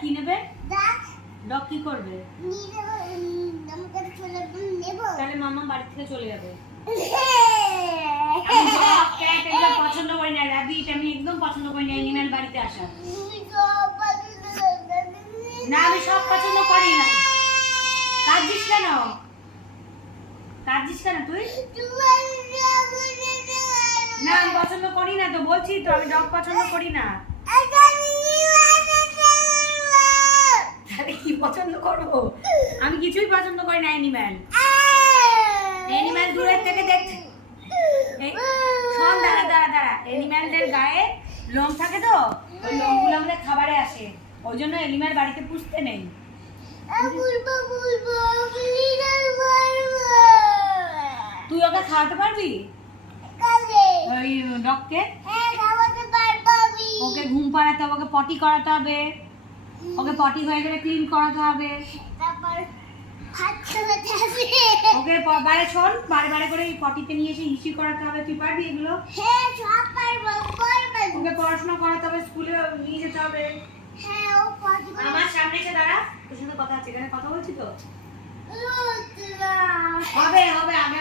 কি নেবে? ডগ কি করবে? তাহলে মামা বাড়ি থেকে চলে যাবে। আমি ডগ ক্যাট এগুলো পছন্দ করি না, র‍্যাবিট আমি একদম পছন্দ করি না অ্যানিমাল বাড়িতে আসা। না আমি সব পছন্দ করি না। কাঁদছিস কেন? কাঁদছিস কেন তুই? না আমি পছন্দ করি না তো, বলছি তো আমি ডগ পছন্দ করি না। তাহলে কি পছন্দ করব? আমি কিছুই পছন্দ করি না অ্যানিমাল। অ্যানিমাল দূরের থেকে দেখতে শোন, দাঁড়া দাঁড়া দাঁড়া, অ্যানিমালদের গায়ে লোম থাকে তো, ওই লোমগুলো আমাদের খাবারে আসে, ওই জন্য অ্যানিমাল বাড়িতে পুষতে নেই। তুই ওকে খাওয়াতে পারবি? ওই ডগকে ওকে ঘুম পাড়াতে হবে, ওকে পটি করাতে হবে, ওকে পটি হয়ে গেলে ক্লিন করাতে হবে, ওকে বারে শোন বারে বারে করে পটিতে নিয়ে এসে হিসি করাতে হবে। তুই পারবি এগুলো? ওকে পড়াশোনা করাতে হবে, স্কুলে নিয়ে যেতে হবে। আমার সামনে এসে দাঁড়া, তোর সাথে কথা আছে, এখানে কথা বলছি তো। হবে হবে আগে